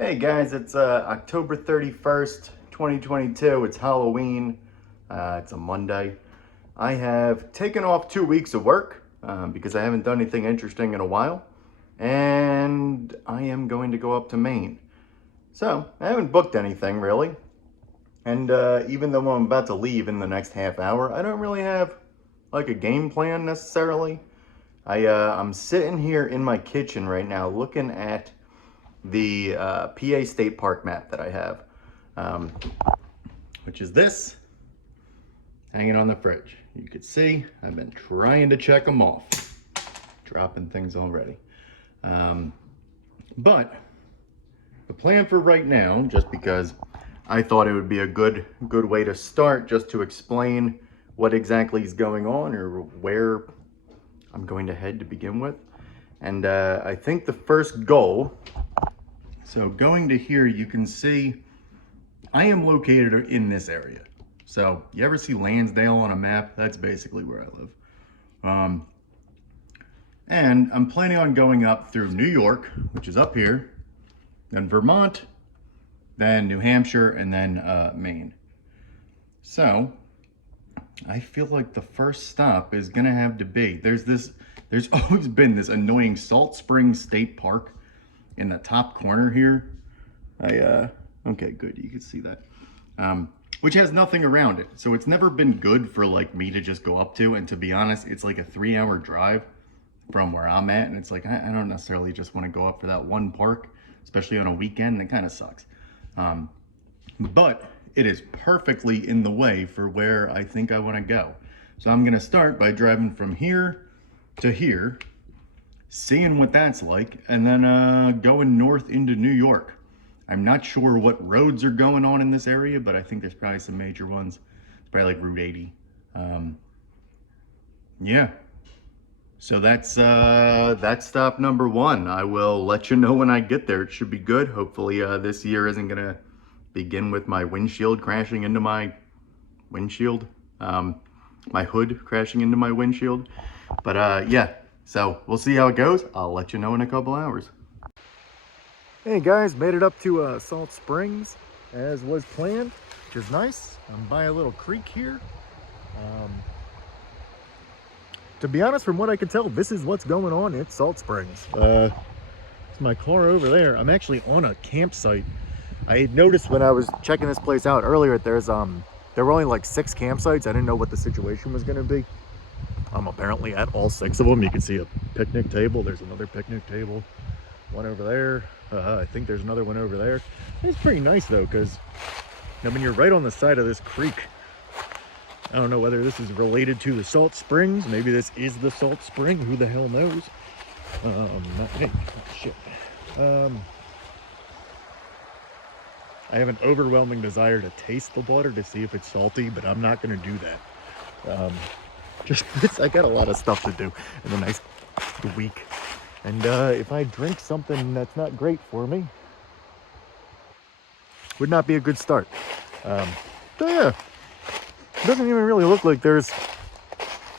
Hey guys, it's October 31st, 2022. It's Halloween. It's a Monday. I have taken off 2 weeks of work because I haven't done anything interesting in a while. And I am going to go up to Maine. So, I haven't booked anything really. And even though I'm about to leave in the next half hour, I don't really have like a game plan necessarily. I'm sitting here in my kitchen right now looking at the PA State Park map that I have, um, which is this, hanging on the fridge. You could see I've been trying to check them off, dropping things already. But the plan for right now, just because I thought it would be a good way to start, just to explain what exactly is going on or where I'm going to head to begin with. And I think the first goal, so going to here, you can see I am located in this area. So you ever see Lansdale on a map? That's basically where I live. And I'm planning on going up through New York, which is up here, then Vermont, then New Hampshire, and then Maine. So I feel like the first stop is gonna have to be, there's always been this annoying Salt Springs State Park in the top corner here. Okay, good, you can see that. Which has nothing around it. So it's never been good for like me to just go up to, and to be honest, it's like a 3-hour drive from where I'm at, and it's like, I don't necessarily just want to go up for that one park, especially on a weekend. It kind of sucks. But it is perfectly in the way for where I think I want to go. So I'm gonna start by driving from here to here, seeing what that's like, and then going north into New York. I'm not sure what roads are going on in this area, but I think there's probably some major ones. It's probably like Route 80. Yeah. So that's stop number one. I will let you know when I get there. It should be good. Hopefully this year isn't gonna begin with my windshield crashing into my windshield. My hood crashing into my windshield. But yeah, so we'll see how it goes. I'll let you know in a couple hours. Hey guys, made it up to Salt Springs as was planned, which is nice. I'm by a little creek here. To be honest, from what I can tell, this is what's going on at Salt Springs. It's my car over there. I'm actually on a campsite. I had noticed when I was checking this place out earlier, there were only like 6 campsites. I didn't know what the situation was going to be. I'm apparently at all 6 of them. You can see a picnic table. There's another picnic table. One over there. I think there's another one over there. It's pretty nice though, because I mean, you're right on the side of this creek. I don't know whether this is related to the Salt Springs. Maybe this is the Salt Spring. Who the hell knows? Hey, shit. I have an overwhelming desire to taste the water to see if it's salty, but I'm not going to do that. I got a lot of stuff to do in the next week. And if I drink something that's not great for me, would not be a good start. So yeah, it doesn't even really look like there's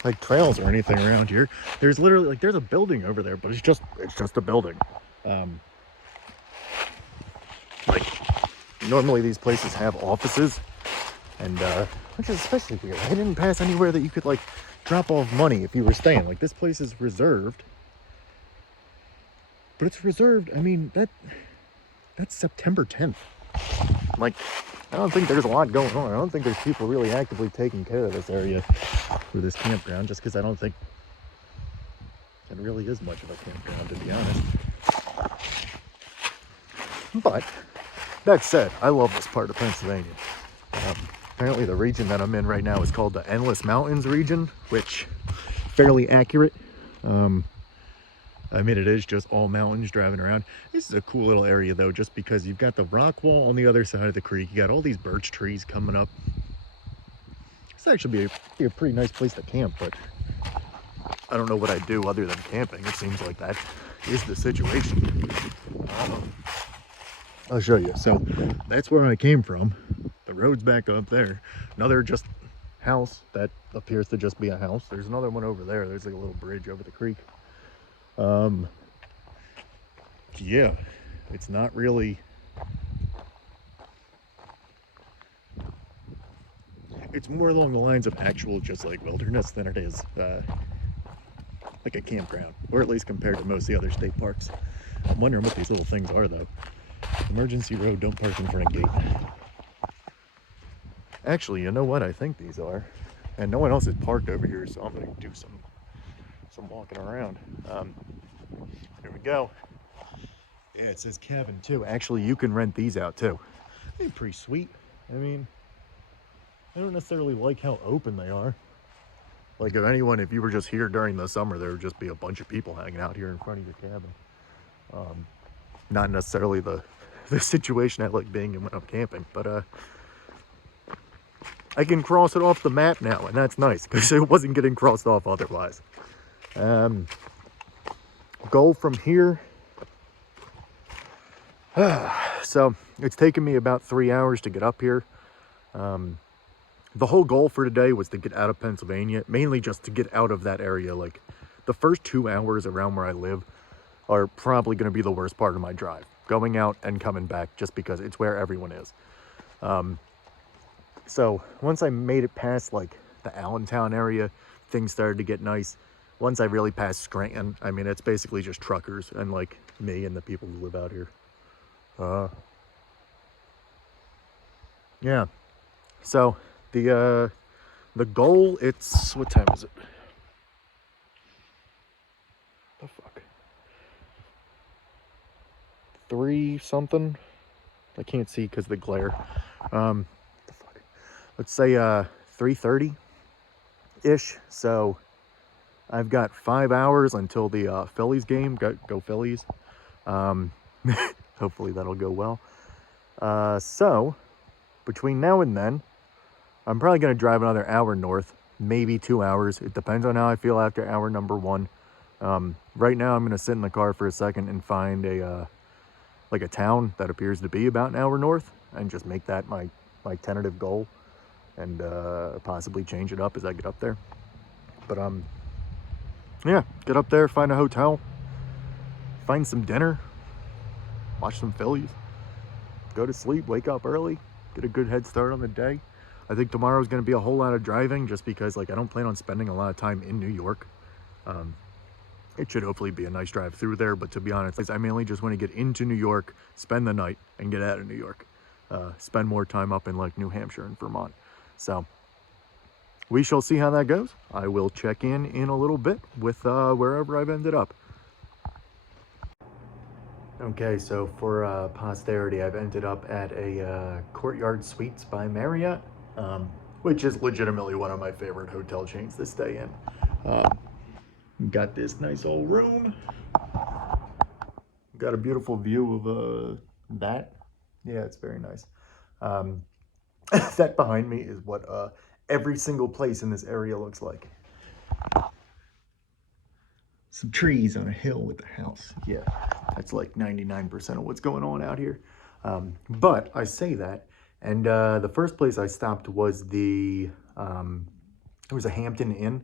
like trails or anything around here. There's literally there's a building over there, but it's just a building. Like normally these places have offices, and which is especially weird. I didn't pass anywhere that you could like drop off money if you were staying. Like this place is reserved. But it's reserved, I mean, that's September 10th. Like, I don't think there's a lot going on. I don't think there's people really actively taking care of this area for this campground, just because I don't think it really is much of a campground, to be honest. But, that said, I love this part of Pennsylvania. Apparently the region that I'm in right now is called the Endless Mountains region, which, fairly accurate. I mean, it is just all mountains driving around. This is a cool little area, though, just because you've got the rock wall on the other side of the creek. You got all these birch trees coming up. This actually be a pretty nice place to camp, but I don't know what I'd do other than camping. It seems like that is the situation. I'll show you. So that's where I came from. The road's back up there. Another just house that appears to just be a house. There's another one over there. There's like a little bridge over the creek. Yeah, it's not really It's more along the lines of actual just like wilderness than it is like a campground, or at least compared to most of the other state parks. I'm wondering what these little things are though. Emergency road, don't park in front of gate. Actually, you know what I think these are? And no one else is parked over here, so I'm gonna do some walking around. Here we go. Yeah, it says cabin too. Actually, you can rent these out too. They're pretty sweet. I mean, I don't necessarily like how open they are. Like if you were just here during the summer, there would just be a bunch of people hanging out here in front of your cabin. Not necessarily the situation I like being in when I'm camping, but I can cross it off the map now, and that's nice because it wasn't getting crossed off otherwise. Goal from here. So it's taken me about 3 hours to get up here. The whole goal for today was to get out of Pennsylvania, mainly just to get out of that area. Like the first 2 hours around where I live are probably going to be the worst part of my drive, going out and coming back, just because it's where everyone is. So once I made it past like the Allentown area, things started to get nice. Once I really passed Scranton, I mean, it's basically just truckers and like me and the people who live out here. Yeah. So the goal, it's, what time is it? The fuck? 3 something? I can't see because of the glare. The fuck? Let's say 3:30-ish. So I've got 5 hours until the Phillies game. Go Phillies. Hopefully that'll go well. So between now and then, I'm probably going to drive another hour north, maybe 2 hours. It depends on how I feel after hour number 1. Right now, I'm going to sit in the car for a second and find like a town that appears to be about an hour north, and just make that my tentative goal, and possibly change it up as I get up there. But yeah, get up there, find a hotel, find some dinner, watch some Phillies, go to sleep, wake up early, get a good head start on the day. I think tomorrow's going to be a whole lot of driving, just because like I don't plan on spending a lot of time in New York. It should hopefully be a nice drive through there, but to be honest, I mainly just want to get into New York, spend the night, and get out of New York. Spend more time up in like New Hampshire and Vermont. So we shall see how that goes. I will check in a little bit with wherever I've ended up. Okay, so for posterity, I've ended up at a Courtyard Suites by Marriott, which is legitimately one of my favorite hotel chains to stay in. Got this nice old room. Got a beautiful view of that. Yeah, it's very nice. That behind me is what every single place in this area looks like. Some trees on a hill with the house. Yeah, that's like 99% of what's going on out here. But I say that, and the first place I stopped was it was a Hampton Inn,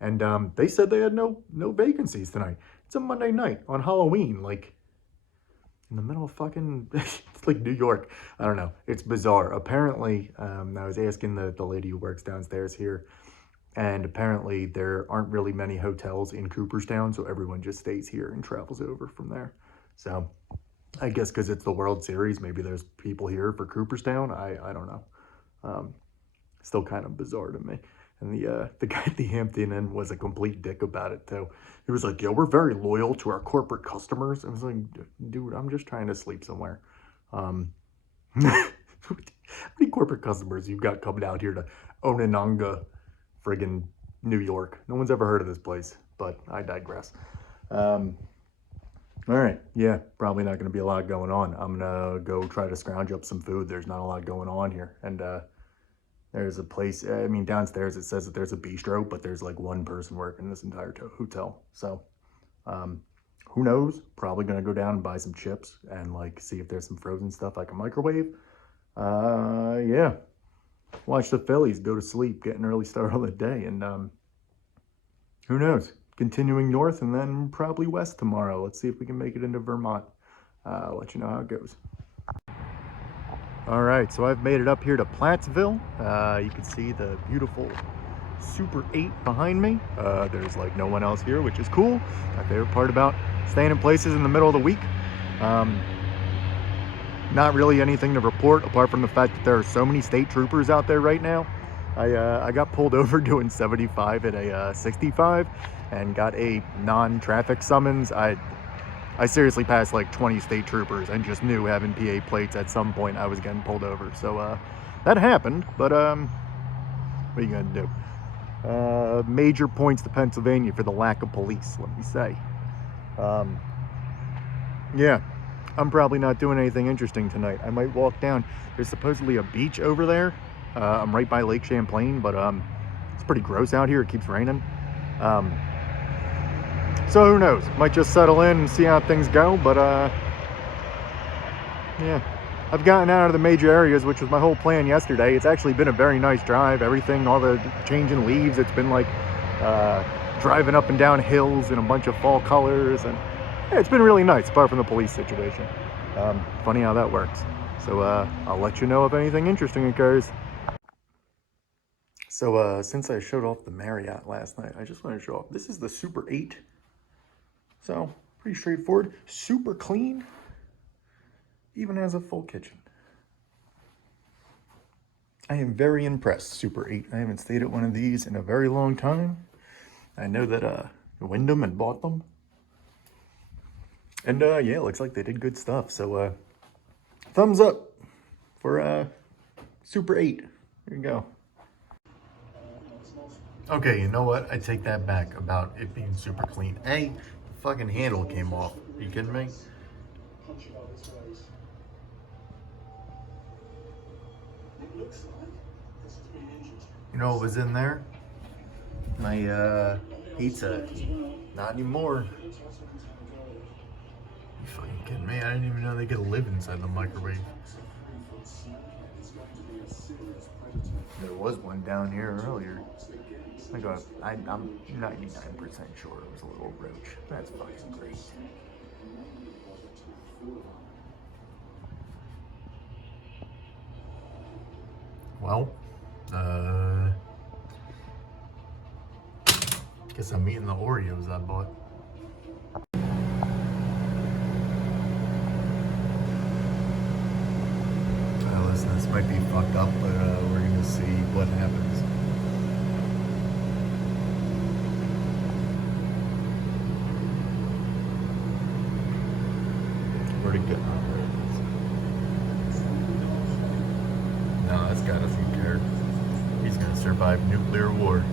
and they said they had no vacancies tonight. It's a Monday night on Halloween, like in the middle of fucking, it's like New York. I don't know. It's bizarre. Apparently, I was asking the lady who works downstairs here, and apparently there aren't really many hotels in Cooperstown, so everyone just stays here and travels over from there. So I guess because it's the World Series, maybe there's people here for Cooperstown. I don't know. Still kind of bizarre to me. And the guy at the Hampton Inn was a complete dick about it too. He was like, "Yeah, we're very loyal to our corporate customers." I was like, "Dude, I'm just trying to sleep somewhere." How many corporate customers you've got coming out here to Onondaga, friggin' New York? No one's ever heard of this place, but I digress. All right, yeah, probably not going to be a lot going on. I'm going to go try to scrounge up some food. There's not a lot going on here. And there's a place, I mean, downstairs it says that there's a bistro, but there's like one person working this entire hotel. So who knows? Probably going to go down and buy some chips and like see if there's some frozen stuff I can microwave. Yeah. Watch the Phillies, go to sleep, get an early start on the day, and who knows? Continuing north and then probably west tomorrow. Let's see if we can make it into Vermont. I'll let you know how it goes. All right, so I've made it up here to Plattsville. You can see the beautiful Super 8 behind me. There's like no one else here, which is cool. My favorite part about staying in places in the middle of the week. Not really anything to report apart from the fact that there are so many state troopers out there right now. I got pulled over doing 75 at a 65 and got a non-traffic summons. I seriously passed like 20 state troopers and just knew having PA plates at some point I was getting pulled over. So that happened, but what are you gonna do? Major points to Pennsylvania for the lack of police, let me say. Yeah, I'm probably not doing anything interesting tonight. I might walk down. There's supposedly a beach over there. I'm right by Lake Champlain, but it's pretty gross out here. It keeps raining. So who knows? Might just settle in and see how things go, but yeah. I've gotten out of the major areas, which was my whole plan yesterday. It's actually been a very nice drive. Everything, all the changing leaves, it's been like driving up and down hills in a bunch of fall colors, and yeah, it's been really nice, apart from the police situation. Funny how that works. So I'll let you know if anything interesting occurs. So since I showed off the Marriott last night, I just want to show off. This is the Super 8. So pretty straightforward, super clean, even has a full kitchen. I am very impressed, Super 8. I haven't stayed at one of these in a very long time. I know that Wyndham had bought them. And yeah, it looks like they did good stuff. So thumbs up for Super 8. There you go. Okay, you know what? I take that back about it being super clean. The fucking handle came off. Are you kidding me? You know what was in there? My pizza. Not anymore. You fucking kidding me? I didn't even know they could live inside the microwave. There was one down here earlier. I'm 99% sure it was a little roach. That's fucking great. Well, guess I'm eating the Oreos I bought. Listen, this might be fucked up, but we're gonna see what happens. Where'd it go? No, this guy doesn't care. He's gonna survive nuclear war.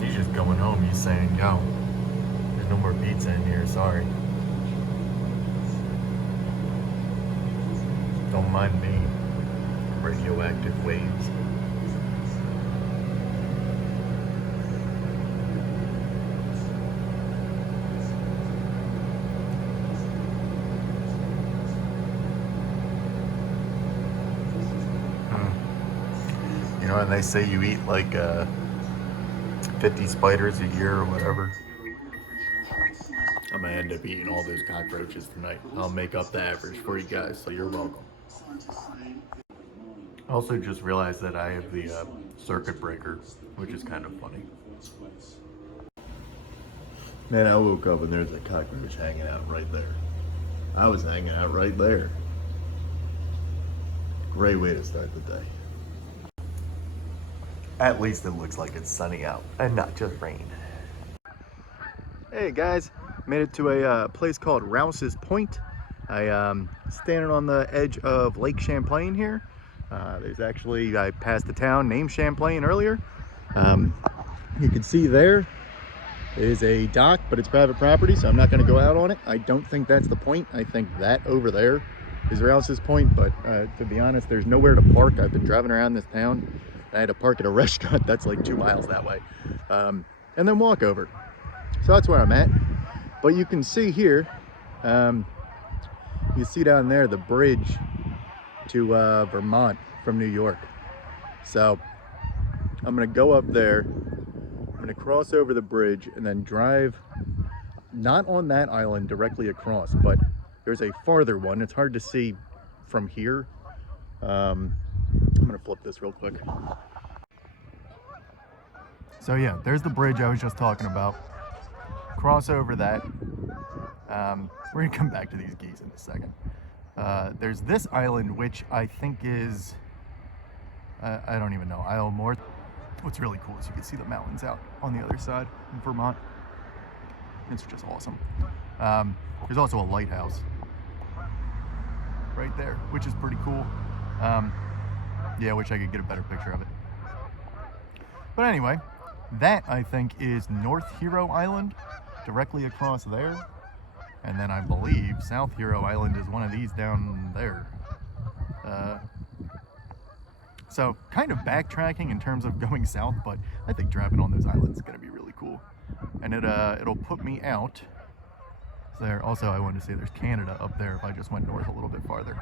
He's just going home. He's saying, yo, there's no more pizza in here, sorry. Don't mind me. Radioactive waves. You know, and they say you eat like 50 spiders a year or whatever. I'm gonna end up eating all those cockroaches tonight. I'll make up the average for you guys, so you're welcome. I also just realized that I have the circuit breaker, which is kind of funny. Man, I woke up and there's a cockroach hanging out right there. I was hanging out right there. Great way to start the day. At least it looks like it's sunny out and not just rain. Hey guys, made it to a place called Rouse's Point. I standing on the edge of Lake Champlain here. I passed a town named Champlain earlier. You can see there is a dock, but it's private property, so I'm not going to go out on it. I don't think that's the point. I think that over there is Rouse's Point, but to be honest, there's nowhere to park. I've been driving around this town. I had to park at a restaurant that's like 2 miles that way, and then walk over. So that's where I'm at. But you can see here, you see down there the bridge to Vermont from New York. So I'm gonna go up there, I'm gonna cross over the bridge and then drive not on that island directly across, but there's a farther one. It's hard to see from here, I'm gonna flip this real quick. So yeah, there's the bridge I was just talking about. Cross over that. We're gonna come back to these geese in a second. There's this island, which I think is, I don't even know, Isle Morte. What's really cool is you can see the mountains out on the other side in Vermont. It's just awesome. There's also a lighthouse right there, which is pretty cool. Yeah, I wish I could get a better picture of it. But anyway, that I think is North Hero Island, directly across there. And then I believe South Hero Island is one of these down there. So kind of backtracking in terms of going south, but I think driving on those islands is gonna be really cool. And it'll put me out there. Also, I wanted to say there's Canada up there if I just went north a little bit farther.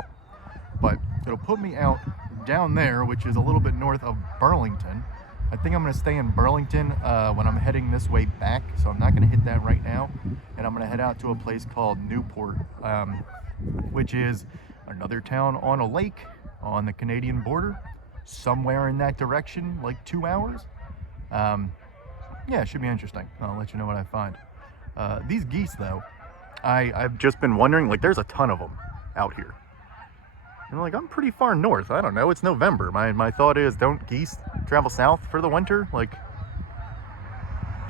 But it'll put me out down there, which is a little bit north of Burlington. I think I'm gonna stay in Burlington when I'm heading this way back, so I'm not gonna hit that right now. And I'm gonna head out to a place called Newport, which is another town on a lake on the Canadian border, somewhere in that direction, like 2 hours. Yeah, it should be interesting. I'll let you know what I find. These geese though, I've just been wondering, like there's a ton of them out here. And like, I'm pretty far north. I don't know, it's November. My thought is, don't geese travel south for the winter? Like,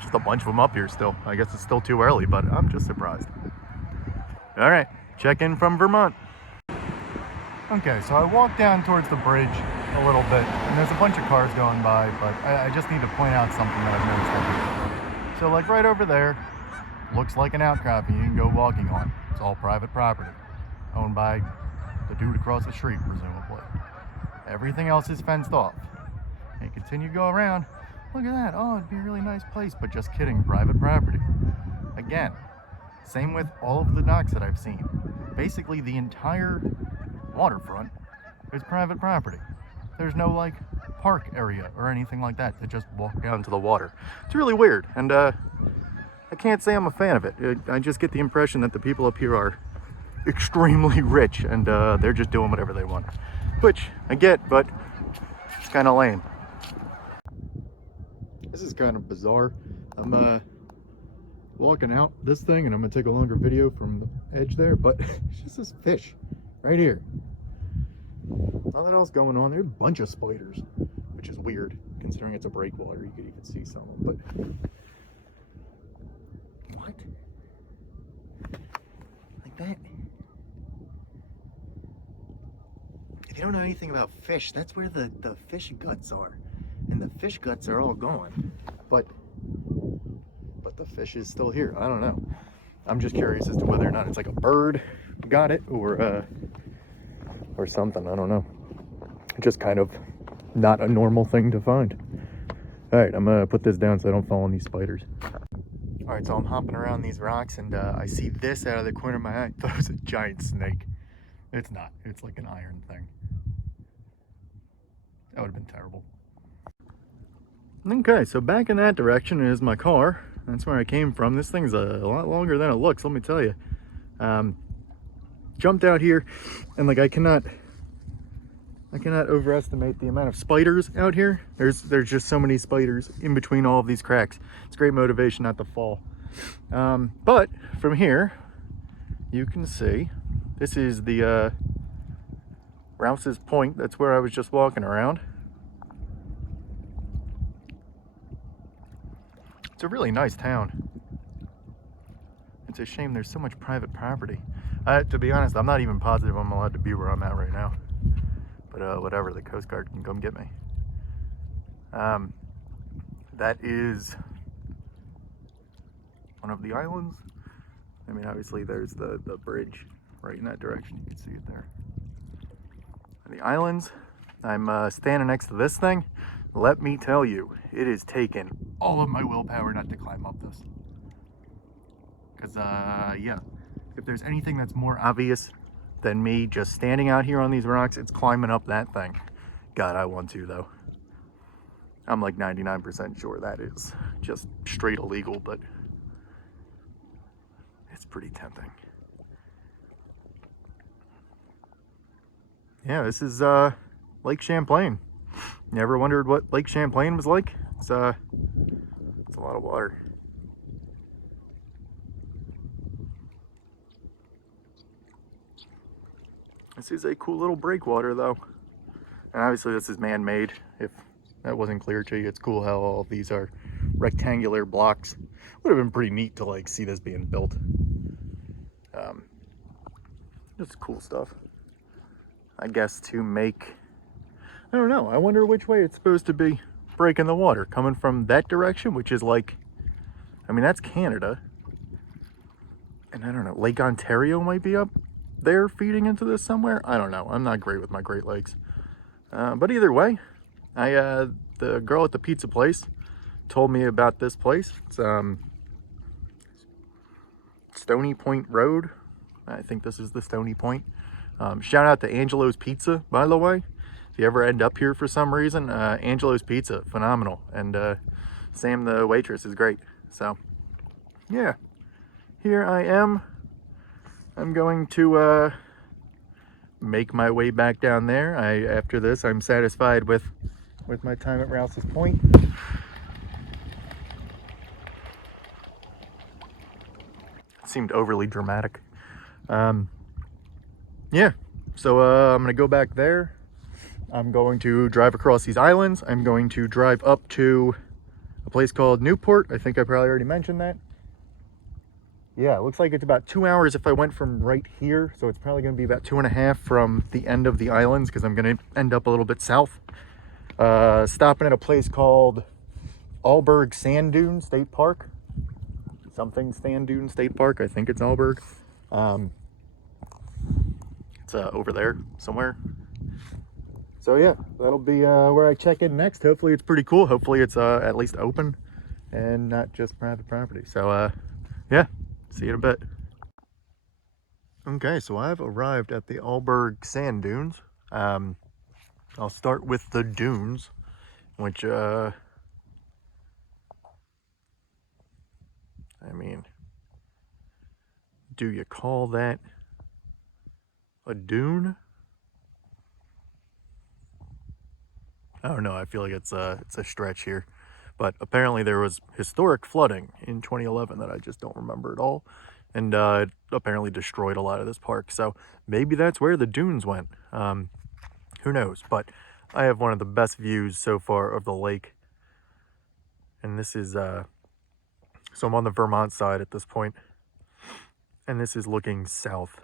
just a bunch of them up here still. I guess it's still too early, but I'm just surprised. All right, check in from Vermont. Okay, so I walked down towards the bridge a little bit, and there's a bunch of cars going by, but I just need to point out something that I've noticed over here. So like right over there, looks like an outcropping you can go walking on. It's all private property, owned by the dude across the street, presumably. Everything else is fenced off. And continue to go around. Look at that. Oh, it'd be a really nice place, but just kidding, private property. Again, same with all of the docks that I've seen. Basically, the entire waterfront is private property. There's no like park area or anything like that to just walk down to the water. It's really weird, and I can't say I'm a fan of it. I just get the impression that the people up here are extremely rich, and they're just doing whatever they want, which I get, but it's kind of lame. This is kind of bizarre. I'm walking out this thing, and I'm gonna take a longer video from the edge there, but it's just this fish right here. Nothing else going on. There's a bunch of spiders, which is weird considering it's a breakwater. You could even see some of them, but what? Like that? If you don't know anything about fish, that's where the fish guts are. And the fish guts are all gone. But the fish is still here. I don't know. I'm just curious as to whether or not it's like a bird got it or something. I don't know. Just kind of not a normal thing to find. All right, I'm gonna put this down so I don't fall on these spiders. All right, so I'm hopping around these rocks, and I see this out of the corner of my eye. I thought it was a giant snake. It's not. It's like an iron thing. That would have been terrible. Okay, so back in that direction is my car. That's where I came from. This thing's a lot longer than it looks, let me tell you. Jumped out here, and like I cannot overestimate the amount of spiders out here. There's just so many spiders in between all of these cracks. It's great motivation not to fall. But from here, you can see this is the Rouse's Point. That's where I was just walking around. It's a really nice town. It's a shame there's so much private property. To be honest, I'm not even positive I'm allowed to be where I'm at right now. But whatever, the Coast Guard can come get me. That is one of the islands. I mean, obviously there's the bridge right in that direction. You can see it there. The islands, I'm standing next to this thing. Let me tell you, it has taken all of my willpower not to climb up this. Because, yeah, if there's anything that's more obvious than me just standing out here on these rocks, it's climbing up that thing. God, I want to, though. I'm like 99% sure that is just straight illegal, but it's pretty tempting. Yeah, this is Lake Champlain. You ever wondered what Lake Champlain was like? It's a lot of water. This is a cool little breakwater though. And obviously this is man-made. If that wasn't clear to you, it's cool how all of these are rectangular blocks. Would have been pretty neat to like see this being built. Just cool stuff. I guess to make, I don't know, I wonder which way it's supposed to be breaking the water. Coming from that direction, which is like, I mean, that's Canada. And I don't know, Lake Ontario might be up there feeding into this somewhere. I don't know. I'm not great with my Great Lakes. But either way, the girl at the pizza place told me about this place. It's Stony Point Road. I think this is the Stony Point. Shout out to Angelo's Pizza, by the way. If you ever end up here for some reason, Angelo's Pizza, phenomenal. And Sam, the waitress, is great. So, yeah, here I am. I'm going to make my way back down there. After this, I'm satisfied with my time at Rouse's Point. It seemed overly dramatic. Yeah, so I'm gonna go back there. I'm going to drive across these islands. I'm going to drive up to a place called Newport. I think I probably already mentioned that. Yeah, it looks like it's about 2 hours if I went from right here. So it's probably gonna be about 2.5 from the end of the islands because I'm gonna end up a little bit south. Stopping at a place called Alberg Sand Dune State Park. Something Sand Dune State Park, I think it's Alberg. It's over there somewhere. So yeah, that'll be where I check in next. Hopefully it's pretty cool. Hopefully it's at least open and not just private property. So yeah, see you in a bit. Okay, so I've arrived at the Alberg Sand Dunes. I'll start with the dunes, which I mean, do you call that a dune? I don't know. I feel like it's a stretch here, but apparently there was historic flooding in 2011 that I just don't remember at all, and it apparently destroyed a lot of this park. So maybe that's where the dunes went. Who knows? But I have one of the best views so far of the lake, and this is so I'm on the Vermont side at this point, and this is looking south.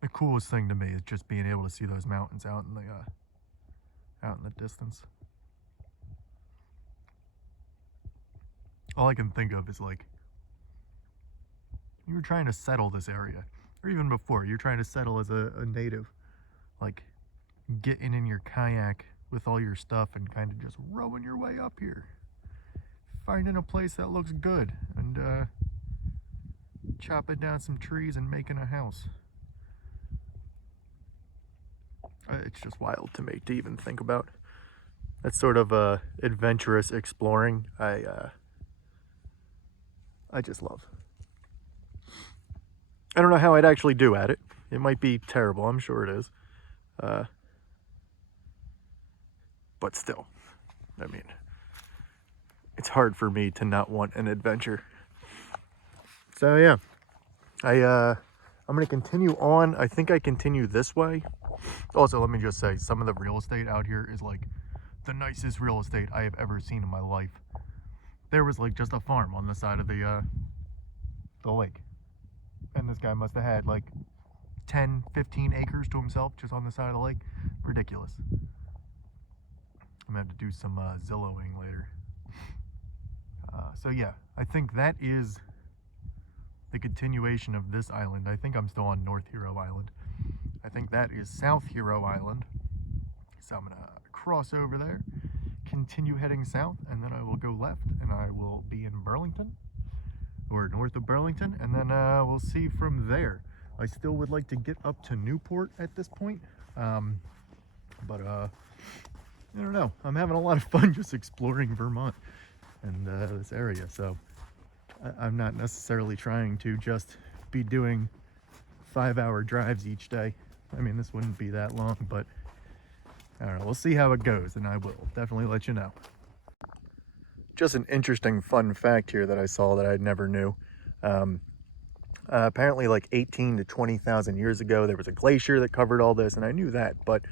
The coolest thing to me is just being able to see those mountains out in the distance. All I can think of is like, you were trying to settle this area, or even before, you're trying to settle as a native, like getting in your kayak with all your stuff and kind of just rowing your way up here, finding a place that looks good, and chopping down some trees and making a house. It's just wild to me to even think about. That sort of adventurous exploring I just love. I don't know how I'd actually do at it. It might be terrible, I'm sure it is. But still, I mean, it's hard for me to not want an adventure. So yeah, I'm gonna continue on. I think I continue this way. Also, let me just say, some of the real estate out here is like the nicest real estate I have ever seen in my life. There was like just a farm on the side of the lake, and this guy must have had like 10, 15 acres to himself just on the side of the lake. Ridiculous. I'm gonna have to do some Zillowing later. So yeah, I think that is the continuation of this island. I think I'm still on North Hero Island. I think that is South Hero Island. So I'm gonna cross over there, continue heading south, and then I will go left, and I will be in Burlington, or north of Burlington, and then we'll see from there. I still would like to get up to Newport at this point, but I don't know. I'm having a lot of fun just exploring Vermont and this area, so I'm not necessarily trying to just be doing 5-hour drives each day. I mean, this wouldn't be that long, but I don't know. We'll see how it goes, and I will definitely let you know. Just an interesting fun fact here that I saw that I never knew. Apparently like 18 to 20,000 years ago, there was a glacier that covered all this, and I knew that, but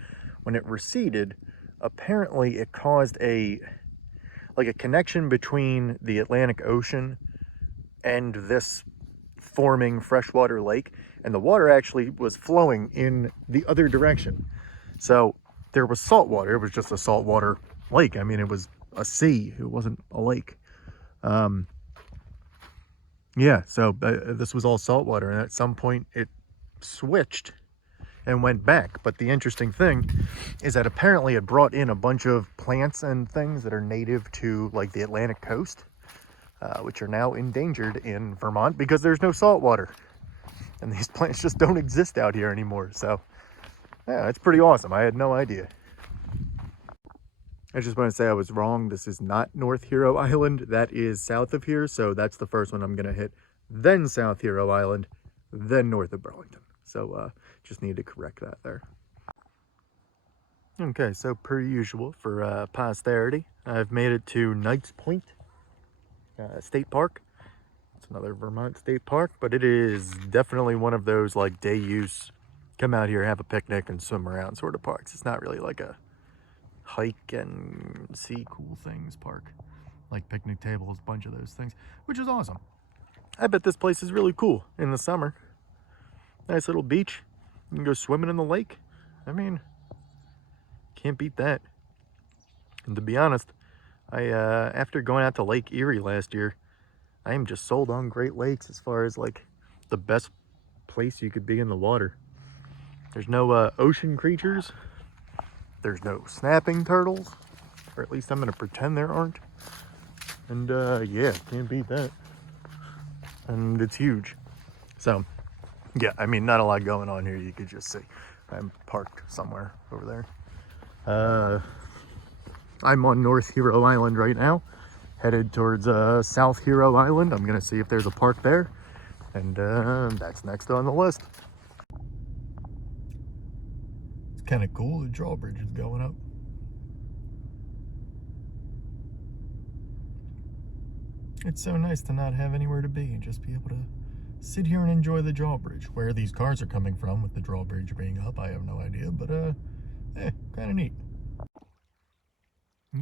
when it receded, apparently it caused a connection between the Atlantic Ocean and this forming freshwater lake, and the water actually was flowing in the other direction. So there was salt water. It was just a saltwater lake. I mean, it was a sea. It wasn't a lake. Yeah, so this was all saltwater, and at some point it switched and went back. But the interesting thing is that apparently it brought in a bunch of plants and things that are native to like the Atlantic coast, which are now endangered in Vermont because there's no salt water, and these plants just don't exist out here anymore. So yeah, it's pretty awesome. I had no idea. I just want to say I was wrong. This is not North Hero Island. That is south of here. So that's the first one I'm going to hit. Then South Hero Island. Then north of Burlington. So just need to correct that there. Okay, so per usual for posterity, I've made it to Knights Point State Park. It's another Vermont state park, but it is definitely one of those like day use, come out here, have a picnic and swim around sort of parks. It's not really like a hike and see cool things park, like picnic tables, a bunch of those things, which is awesome. I bet this place is really cool in the summer. Nice little beach. You can go swimming in the lake. I mean, can't beat that. And to be honest, I after going out to Lake Erie last year, I am just sold on Great Lakes as far as like the best place you could be in the water. There's no ocean creatures. There's no snapping turtles, or at least I'm gonna pretend there aren't. And yeah, can't beat that. And it's huge. So yeah, I mean, not a lot going on here, you could just see. I'm parked somewhere over there. I'm on North Hero Island right now, headed towards South Hero Island. I'm gonna see if there's a park there, and that's next on the list. It's kind of cool, the drawbridge is going up. It's so nice to not have anywhere to be and just be able to sit here and enjoy the drawbridge. Where these cars are coming from with the drawbridge being up, I have no idea, but kind of neat.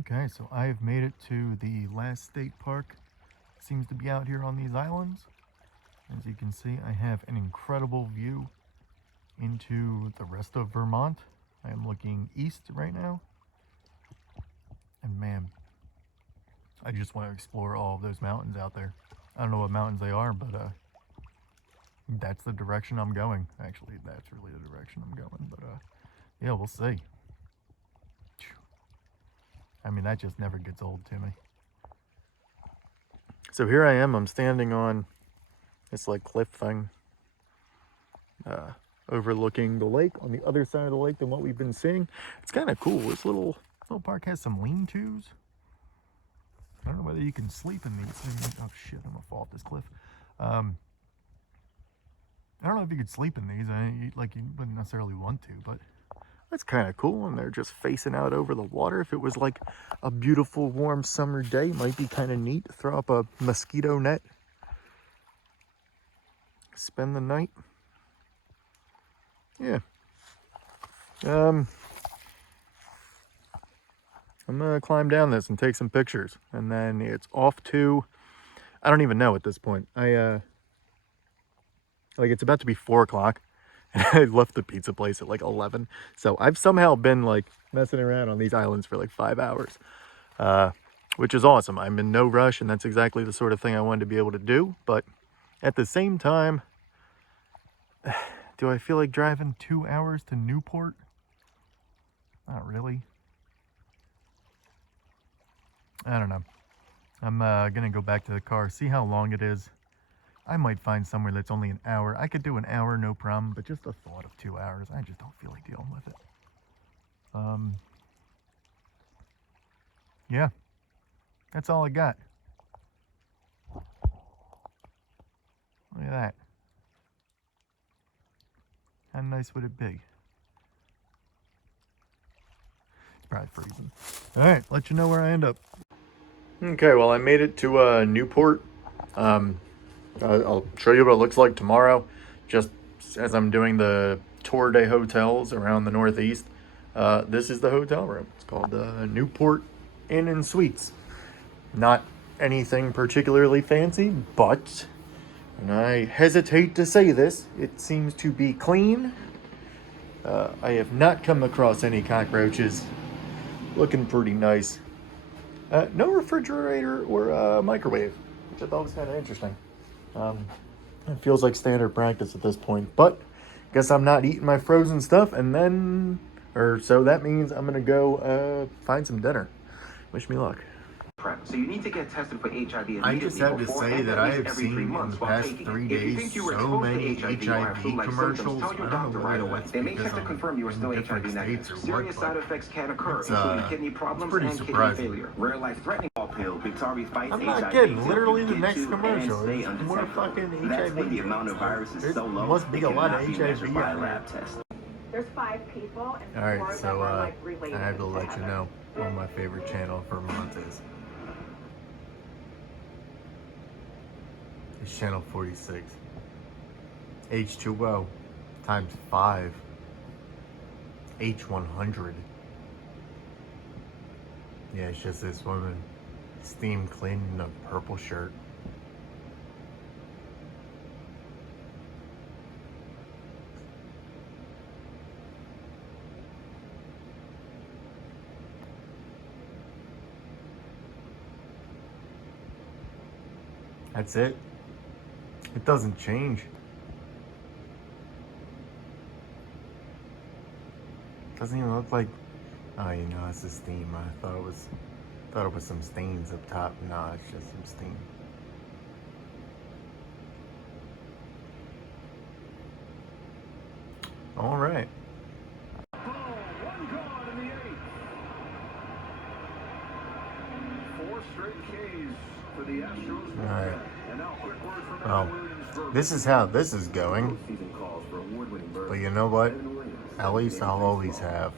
Okay, so I have made it to the last state park. Seems to be out here on these islands. As you can see, I have an incredible view into the rest of Vermont. I am looking east right now, and man, I just want to explore all of those mountains out there. I don't know what mountains they are, but that's the direction I'm going. Actually, that's really the direction I'm going, but yeah, we'll see. I mean, that just never gets old to me. So here I am, I'm standing on this like cliff thing, overlooking the lake, on the other side of the lake than what we've been seeing. It's kind of cool. This little park has some lean-tos. I don't know whether you can sleep in these things. Oh shit, I'm gonna fall off this cliff. I don't know if you could sleep in these. You wouldn't necessarily want to, but that's kind of cool. And they're just facing out over the water. If it was like a beautiful warm summer day, might be kind of neat. Throw up a mosquito net, spend the night. Yeah. I'm gonna climb down this and take some pictures, and then it's off to, I don't even know at this point. It's about to be 4 o'clock, and I left the pizza place at like 11. So I've somehow been like messing around on these islands for like 5 hours, which is awesome. I'm in no rush, and that's exactly the sort of thing I wanted to be able to do. But at the same time, do I feel like driving 2 hours to Newport? Not really. I don't know. I'm gonna go back to the car, see how long it is. I might find somewhere that's only an hour. I could do an hour, no problem, but just the thought of 2 hours, I just don't feel like dealing with it. Yeah, that's all I got. Look at that. How nice would it be? It's probably freezing. All right, let you know where I end up. Okay, well, I made it to Newport. I'll show you what it looks like tomorrow, just as I'm doing the tour day hotels around the Northeast. This is the hotel room. It's called Newport Inn and Suites. Not anything particularly fancy, but, and I hesitate to say this, it seems to be clean. I have not come across any cockroaches. Looking pretty nice. No refrigerator or microwave, which I thought was kind of interesting. It feels like standard practice at this point, but guess I'm not eating my frozen stuff, and then, or so that means I'm gonna go find some dinner. Wish me luck. So you need to get tested for HIV immediately. I just have to say that I have seen in the past 3 days so many HIV commercials. I don't know whether that's because I'm in different states or what, serious side effects can occur, including kidney problems and kidney failure. Rare life-threatening pill, Biktarvy fights I'm not HIV. kidding. Literally the next commercial. There's more fucking HIV. The amount of virus is so low. Must be a lot of HIV out lab test. There's 5 people, and all right, 4 of so them are like related. I have to let you know what my favorite channel for Vermont is. It's channel 46. H2O times 5. H100. Yeah, it's just this woman steam cleaning a purple shirt. That's it. It doesn't change. Doesn't even look like. Oh, you know, it's a steam. I thought it was some stains up top. No, it's just some steam. All right. One gone in the 8th. 4 straight Ks for the Astros. All right. And now quick word from Well, this is how this is going. But you know what? At least I'll always have